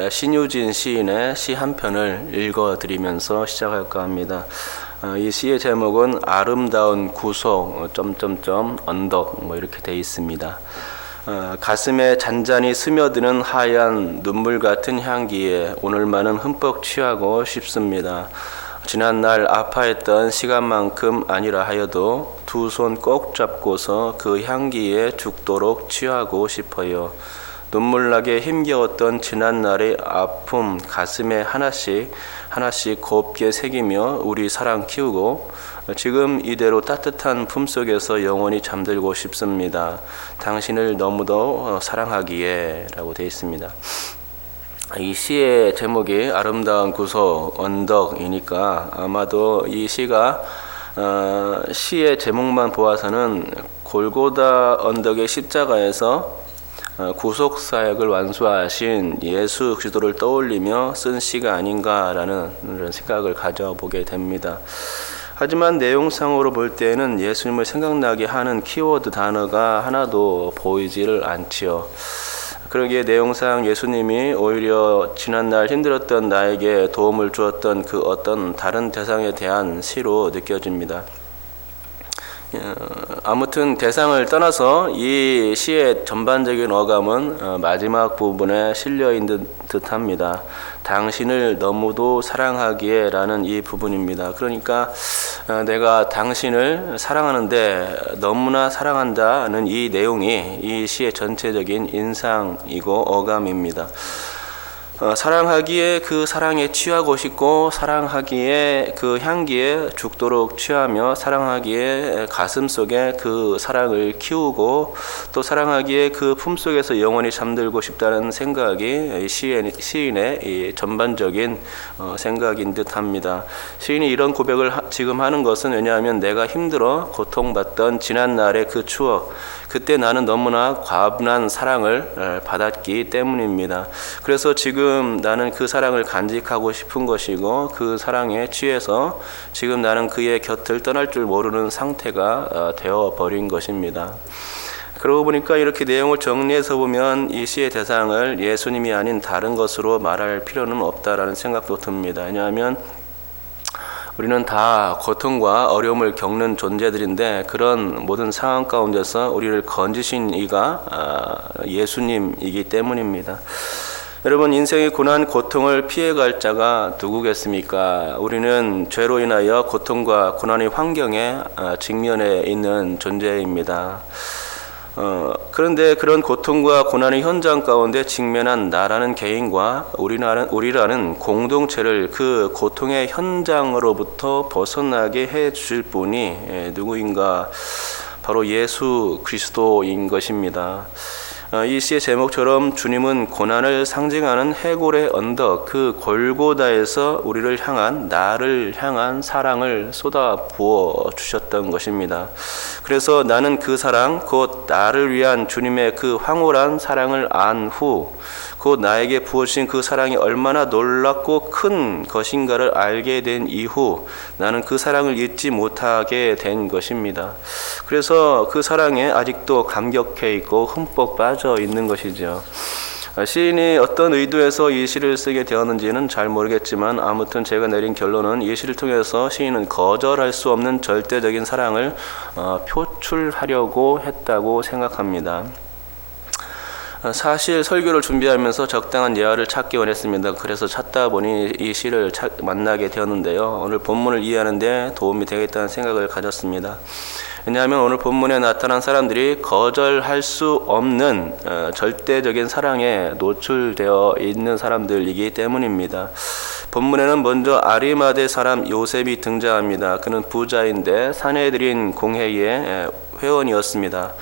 신유진 시인의 시 한 편을 읽어드리면서 시작할까 합니다. 이 시의 제목은 아름다운 구속 언덕 이렇게 되어 있습니다. 가슴에 잔잔히 스며드는 하얀 눈물 같은 향기에 오늘만은 흠뻑 취하고 싶습니다. 지난날 아파했던 시간만큼 아니라 하여도 두 손 꼭 잡고서 그 향기에 죽도록 취하고 싶어요. 눈물나게 힘겨웠던 지난날의 아픔 가슴에 하나씩 곱게 새기며 우리 사랑 키우고 지금 이대로 따뜻한 품속에서 영원히 잠들고 싶습니다. 당신을 너무도 사랑하기에 라고 되어 있습니다. 이 시의 제목이 아름다운 구속 언덕이니까 아마도 이 시가 시의 제목만 보아서는 골고다 언덕의 십자가에서 구속사역을 완수하신 예수 그리스도를 떠올리며 쓴 시가 아닌가라는 그런 생각을 가져보게 됩니다. 하지만 내용상으로 볼 때는 예수님을 생각나게 하는 키워드 단어가 하나도 보이지를 않지요. 그러기에 내용상 예수님이 오히려 지난날 힘들었던 나에게 도움을 주었던 그 어떤 다른 대상에 대한 시로 느껴집니다. 아무튼 대상을 떠나서 이 시의 전반적인 어감은 마지막 부분에 실려 있는 듯합니다. 당신을 너무도 사랑하기에 라는 이 부분입니다. 그러니까 내가 당신을 사랑하는데 너무나 사랑한다는 이 내용이 이 시의 전체적인 인상이고 어감입니다. 사랑하기에 그 사랑에 취하고 싶고 사랑하기에 그 향기에 죽도록 취하며 사랑하기에 가슴속에 그 사랑을 키우고 또 사랑하기에 그 품속에서 영원히 잠들고 싶다는 생각이 시인의 이 전반적인 생각인 듯합니다. 시인이 이런 고백을 지금 하는 것은 왜냐하면 내가 힘들어 고통받던 지난날의 그 추억, 그때 나는 너무나 과분한 사랑을 받았기 때문입니다. 그래서 지금 나는 그 사랑을 간직하고 싶은 것이고 그 사랑에 취해서 지금 나는 그의 곁을 떠날 줄 모르는 상태가 되어버린 것입니다. 그러고 보니까 이렇게 내용을 정리해서 보면 이 시의 대상을 예수님이 아닌 다른 것으로 말할 필요는 없다라는 생각도 듭니다. 왜냐하면 우리는 다 고통과 어려움을 겪는 존재들인데 그런 모든 상황 가운데서 우리를 건지신 이가 예수님이기 때문입니다. 여러분, 인생의 고난, 고통을 피해갈 자가 누구겠습니까? 우리는 죄로 인하여 고통과 고난의 환경에 직면해 있는 존재입니다. 그런데 그런 고통과 고난의 현장 가운데 직면한 나라는 개인과 우리라는 공동체를 그 고통의 현장으로부터 벗어나게 해 주실 분이 누구인가? 바로 예수 그리스도인 것입니다. 이 시의 제목처럼 주님은 고난을 상징하는 해골의 언덕, 그 골고다에서 나를 향한 사랑을 쏟아 부어 주셨던 것입니다. 그래서 나는 그 사랑, 곧 나를 위한 주님의 그 황홀한 사랑을 안 후, 곧 나에게 부어주신 그 사랑이 얼마나 놀랍고 큰 것인가를 알게 된 이후 나는 그 사랑을 잊지 못하게 된 것입니다. 그래서 그 사랑에 아직도 감격해 있고 흠뻑 빠져 있는 것이죠. 시인이 어떤 의도에서 이 시를 쓰게 되었는지는 잘 모르겠지만 아무튼 제가 내린 결론은 이 시를 통해서 시인은 거절할 수 없는 절대적인 사랑을 표출하려고 했다고 생각합니다. 사실 설교를 준비하면서 적당한 예화를 찾기 원했습니다. 그래서 찾다 보니 이 시를 만나게 되었는데요. 오늘 본문을 이해하는 데 도움이 되겠다는 생각을 가졌습니다. 왜냐하면 오늘 본문에 나타난 사람들이 거절할 수 없는 절대적인 사랑에 노출되어 있는 사람들이기 때문입니다. 본문에는 먼저 아리마대 사람 요셉이 등장합니다. 그는 부자인데 산헤드린 공회의 회원이었습니다.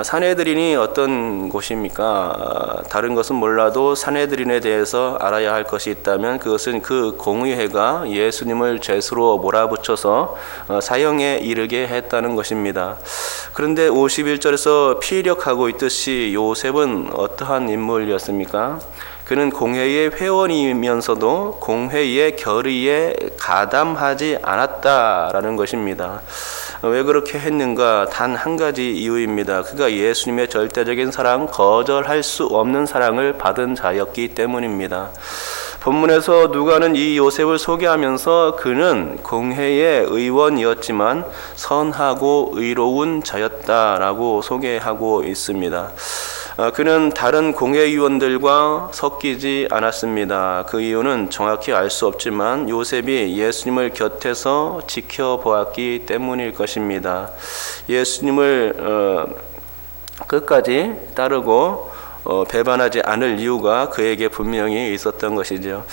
산헤드린이 어떤 곳입니까? 다른 것은 몰라도 산헤드린에 대해서 알아야 할 것이 있다면 그것은 그 공의회가 예수님을 죄수로 몰아붙여서 사형에 이르게 했다는 것입니다. 그런데 51절에서 피력하고 있듯이 요셉은 어떠한 인물이었습니까? 그는 공회의 회원이면서도 공회의 결의에 가담하지 않았다라는 것입니다. 왜 그렇게 했는가? 단 한 가지 이유입니다. 그가 예수님의 절대적인 사랑, 거절할 수 없는 사랑을 받은 자였기 때문입니다. 본문에서 누가는 이 요셉을 소개하면서 그는 공회의 의원이었지만 선하고 의로운 자였다라고 소개하고 있습니다. 그는 다른 공회의원들과 섞이지 않았습니다. 그 이유는 정확히 알 수 없지만 요셉이 예수님을 곁에서 지켜보았기 때문일 것입니다. 예수님을 끝까지 따르고 배반하지 않을 이유가 그에게 분명히 있었던 것이죠.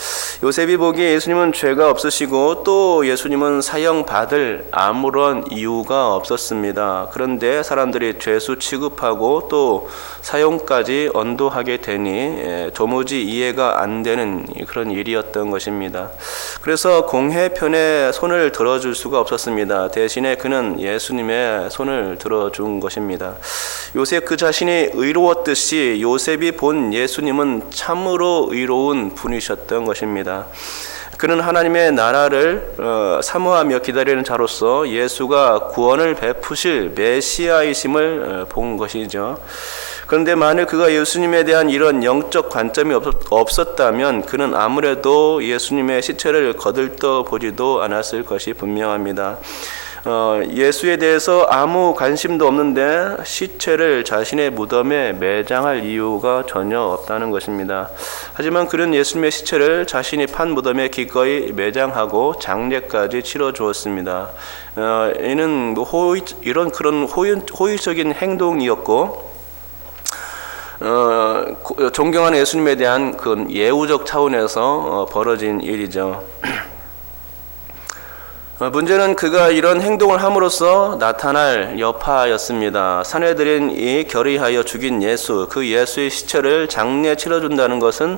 요셉이 보기에 예수님은 죄가 없으시고 또 예수님은 사형받을 아무런 이유가 없었습니다. 그런데 사람들이 죄수 취급하고 또 사형까지 언도하게 되니 도무지 이해가 안 되는 그런 일이었던 것입니다. 그래서 공회 편에 손을 들어줄 수가 없었습니다. 대신에 그는 예수님의 손을 들어준 것입니다. 요셉 그 자신이 의로웠듯이 요셉이 본 예수님은 참으로 의로운 분이셨던 것입니다. 그는 하나님의 나라를 사모하며 기다리는 자로서 예수가 구원을 베푸실 메시아이심을 본 것이죠. 그런데 만일 그가 예수님에 대한 이런 영적 관점이 없었다면 그는 아무래도 예수님의 시체를 거들떠보지도 않았을 것이 분명합니다. 예수에 대해서 아무 관심도 없는데 시체를 자신의 무덤에 매장할 이유가 전혀 없다는 것입니다. 하지만 그는 예수님의 시체를 자신이 판 무덤에 기꺼이 매장하고 장례까지 치러 주었습니다. 이는 이런 그런 호의적인 행동이었고 존경하는 예수님에 대한 그 예우적 차원에서 벌어진 일이죠. 문제는 그가 이런 행동을 함으로써 나타날 여파였습니다. 산헤드린이 결의하여 죽인 예수, 그 예수의 시체를 장례 치러준다는 것은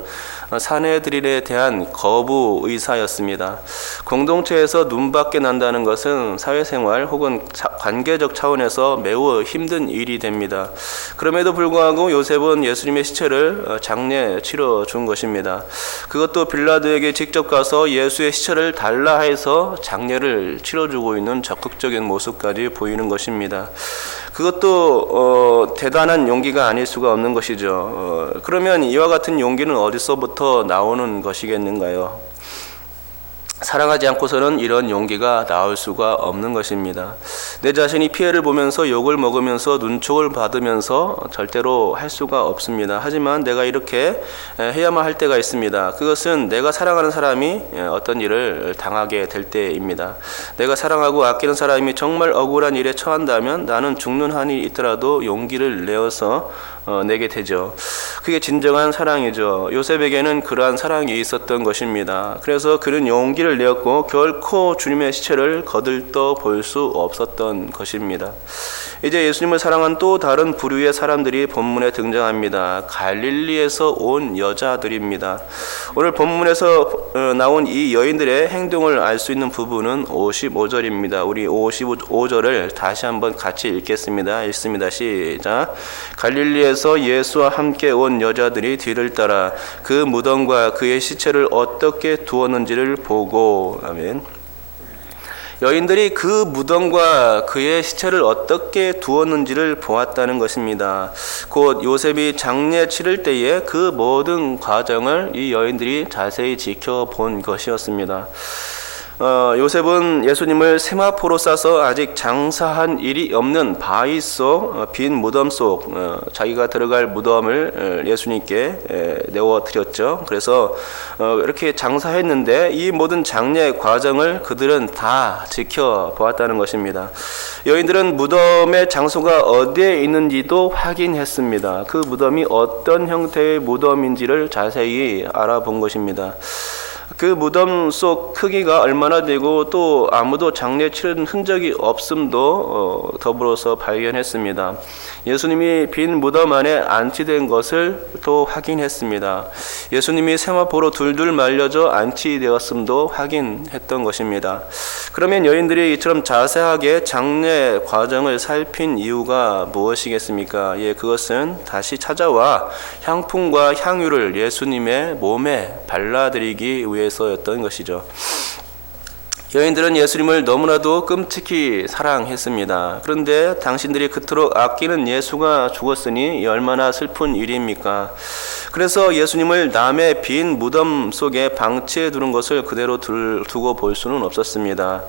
산헤드린에 대한 거부 의사였습니다. 공동체에서 눈밖에 난다는 것은 사회생활 혹은 관계적 차원에서 매우 힘든 일이 됩니다. 그럼에도 불구하고 요셉은 예수님의 시체를 장례 치러준 것입니다. 그것도 빌라도에게 직접 가서 예수의 시체를 달라 해서 장례를 치러주고 있는 적극적인 모습까지 보이는 것입니다. 그것도 대단한 용기가 아닐 수가 없는 것이죠. 그러면 이와 같은 용기는 어디서부터 나오는 것이겠는가요? 사랑하지 않고서는 이런 용기가 나올 수가 없는 것입니다. 내 자신이 피해를 보면서 욕을 먹으면서 눈촉을 받으면서 절대로 할 수가 없습니다. 하지만 내가 이렇게 해야만 할 때가 있습니다. 그것은 내가 사랑하는 사람이 어떤 일을 당하게 될 때입니다. 내가 사랑하고 아끼는 사람이 정말 억울한 일에 처한다면 나는 죽는 한이 있더라도 용기를 내어서 내게 되죠. 그게 진정한 사랑이죠. 요셉에게는 그러한 사랑이 있었던 것입니다. 그래서 그는 용기를 내었고 결코 주님의 시체를 거들떠 볼 수 없었던 것입니다. 이제 예수님을 사랑한 또 다른 부류의 사람들이 본문에 등장합니다. 갈릴리에서 온 여자들입니다. 오늘 본문에서 나온 이 여인들의 행동을 알 수 있는 부분은 55절입니다. 우리 55절을 다시 한번 같이 읽겠습니다. 읽습니다. 시작. 갈릴리에서 예수와 함께 온 여자들이 뒤를 따라 그 무덤과 그의 시체를 어떻게 두었는지를 보고 아멘. 여인들이 그 무덤과 그의 시체를 어떻게 두었는지를 보았다는 것입니다. 곧 요셉이 장례 치를 때에 그 모든 과정을 이 여인들이 자세히 지켜본 것이었습니다. 요셉은 예수님을 세마포로 싸서 아직 장사한 일이 없는 바위 속 빈 무덤 속 자기가 들어갈 무덤을 예수님께 내어드렸죠. 그래서 이렇게 장사했는데 이 모든 장례 과정을 그들은 다 지켜보았다는 것입니다. 여인들은 무덤의 장소가 어디에 있는지도 확인했습니다. 그 무덤이 어떤 형태의 무덤인지를 자세히 알아본 것입니다. 그 무덤 속 크기가 얼마나 되고 또 아무도 장례 치른 흔적이 없음도 더불어서 발견했습니다. 예수님이 빈 무덤 안에 안치된 것을 또 확인했습니다. 예수님이 세마포로 둘둘 말려져 안치되었음도 확인했던 것입니다. 그러면 여인들이 이처럼 자세하게 장례 과정을 살핀 이유가 무엇이겠습니까? 그것은 다시 찾아와 향품과 향유를 예수님의 몸에 발라드리기 위해서였던 것이죠. 여인들은 예수님을 너무나도 끔찍히 사랑했습니다. 그런데 당신들이 그토록 아끼는 예수가 죽었으니 얼마나 슬픈 일입니까? 그래서 예수님을 남의 빈 무덤 속에 방치해 두는 것을 그대로 두고 볼 수는 없었습니다.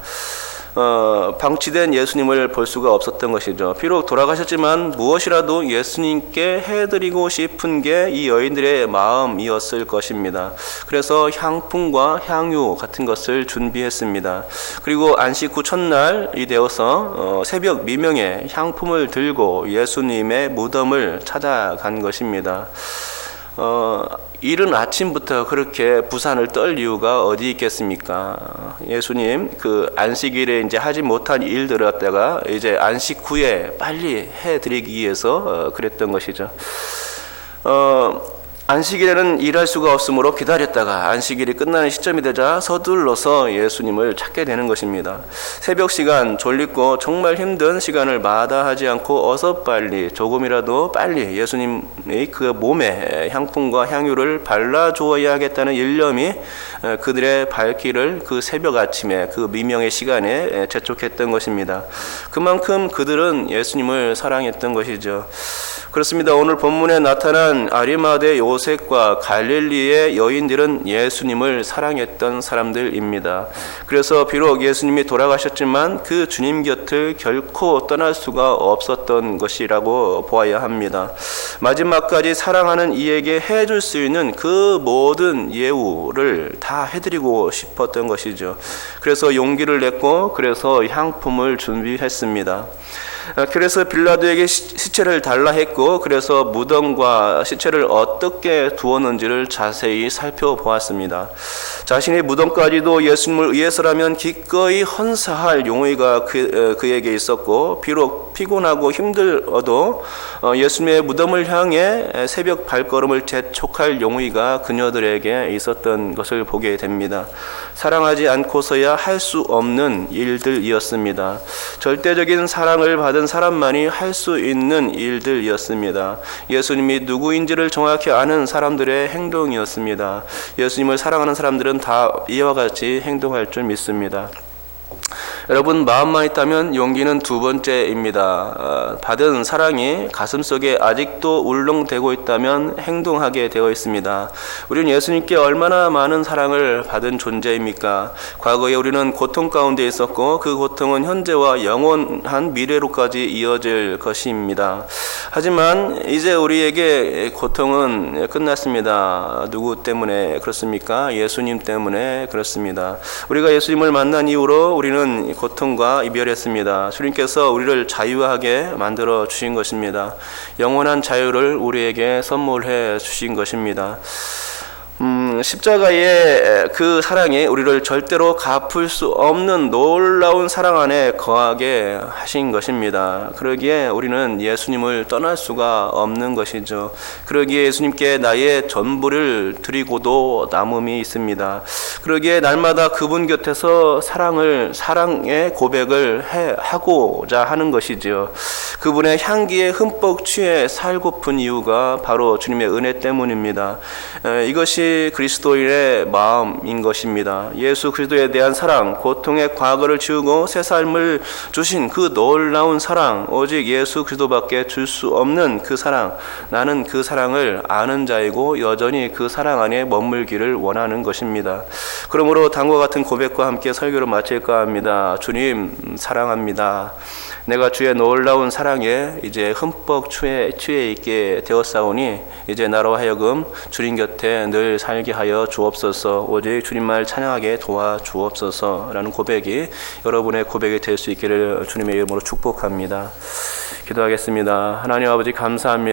방치된 예수님을 볼 수가 없었던 것이죠. 비록 돌아가셨지만 무엇이라도 예수님께 해드리고 싶은 게 이 여인들의 마음이었을 것입니다. 그래서 향품과 향유 같은 것을 준비했습니다. 그리고 안식 후 첫날이 되어서 새벽 미명에 향품을 들고 예수님의 무덤을 찾아간 것입니다. 이른 아침부터 그렇게 부산을 떨 이유가 어디 있겠습니까? 예수님 그 안식일에 이제 하지 못한 일들을 갖다가 이제 안식 후에 빨리 해드리기 위해서 그랬던 것이죠. 안식일에는 일할 수가 없으므로 기다렸다가 안식일이 끝나는 시점이 되자 서둘러서 예수님을 찾게 되는 것입니다. 새벽 시간 졸립고 정말 힘든 시간을 마다하지 않고 어서 빨리 조금이라도 빨리 예수님의 그 몸에 향품과 향유를 발라주어야겠다는 일념이 그들의 발길을 그 새벽 아침에 그 미명의 시간에 재촉했던 것입니다. 그만큼 그들은 예수님을 사랑했던 것이죠. 그렇습니다. 오늘 본문에 나타난 아리마대 요셉과 갈릴리의 여인들은 예수님을 사랑했던 사람들입니다. 그래서 비록 예수님이 돌아가셨지만 그 주님 곁을 결코 떠날 수가 없었던 것이라고 보아야 합니다. 마지막까지 사랑하는 이에게 해줄 수 있는 그 모든 예우를 다 해드리고 싶었던 것이죠. 그래서 용기를 냈고 그래서 향품을 준비했습니다. 그래서 빌라도에게 시체를 달라 했고 그래서 무덤과 시체를 어떻게 두었는지를 자세히 살펴보았습니다. 자신의 무덤까지도 예수님을 위해서라면 기꺼이 헌사할 용의가 그에게 있었고 비록 피곤하고 힘들어도 예수님의 무덤을 향해 새벽 발걸음을 재촉할 용의가 그녀들에게 있었던 것을 보게 됩니다. 사랑하지 않고서야 할 수 없는 일들이었습니다. 절대적인 사랑을 받은 사람만이 할 수 있는 일들이었습니다. 예수님이 누구인지를 정확히 아는 사람들의 행동이었습니다. 예수님을 사랑하는 사람들은 다 이와 같이 행동할 줄 믿습니다. 여러분 마음만 있다면 용기는 두 번째입니다. 받은 사랑이 가슴속에 아직도 울렁대고 있다면 행동하게 되어 있습니다. 우리는 예수님께 얼마나 많은 사랑을 받은 존재입니까? 과거에 우리는 고통 가운데 있었고 그 고통은 현재와 영원한 미래로까지 이어질 것입니다. 하지만 이제 우리에게 고통은 끝났습니다. 누구 때문에 그렇습니까? 예수님 때문에 그렇습니다. 우리가 예수님을 만난 이후로 우리는 고통과 이별했습니다. 주님께서 우리를 자유하게 만들어 주신 것입니다. 영원한 자유를 우리에게 선물해 주신 것입니다. 십자가의 그 사랑이 우리를 절대로 갚을 수 없는 놀라운 사랑 안에 거하게 하신 것입니다. 그러기에 우리는 예수님을 떠날 수가 없는 것이죠. 그러기에 예수님께 나의 전부를 드리고도 남음이 있습니다. 그러기에 날마다 그분 곁에서 사랑의 고백을 하고자 하는 것이죠. 그분의 향기에 흠뻑 취해 살고픈 이유가 바로 주님의 은혜 때문입니다. 이것이 그리스도인의 마음인 것입니다. 예수 그리스도에 대한 사랑, 고통의 과거를 지우고 새 삶을 주신 그 놀라운 사랑, 오직 예수 그리스도밖에 줄 수 없는 그 사랑, 나는 그 사랑을 아는 자이고 여전히 그 사랑 안에 머물기를 원하는 것입니다. 그러므로 다음과 같은 고백과 함께 설교를 마칠까 합니다. 주님 사랑합니다. 내가 주의 놀라운 사랑에 이제 흠뻑 취해 있게 되었사오니 이제 나로 하여금 주님 곁에 늘 살게 하여 주옵소서. 오직 주님만 찬양하게 도와 주옵소서라는 고백이 여러분의 고백이 될 수 있기를 주님의 이름으로 축복합니다. 기도하겠습니다. 하나님 아버지 감사합니다.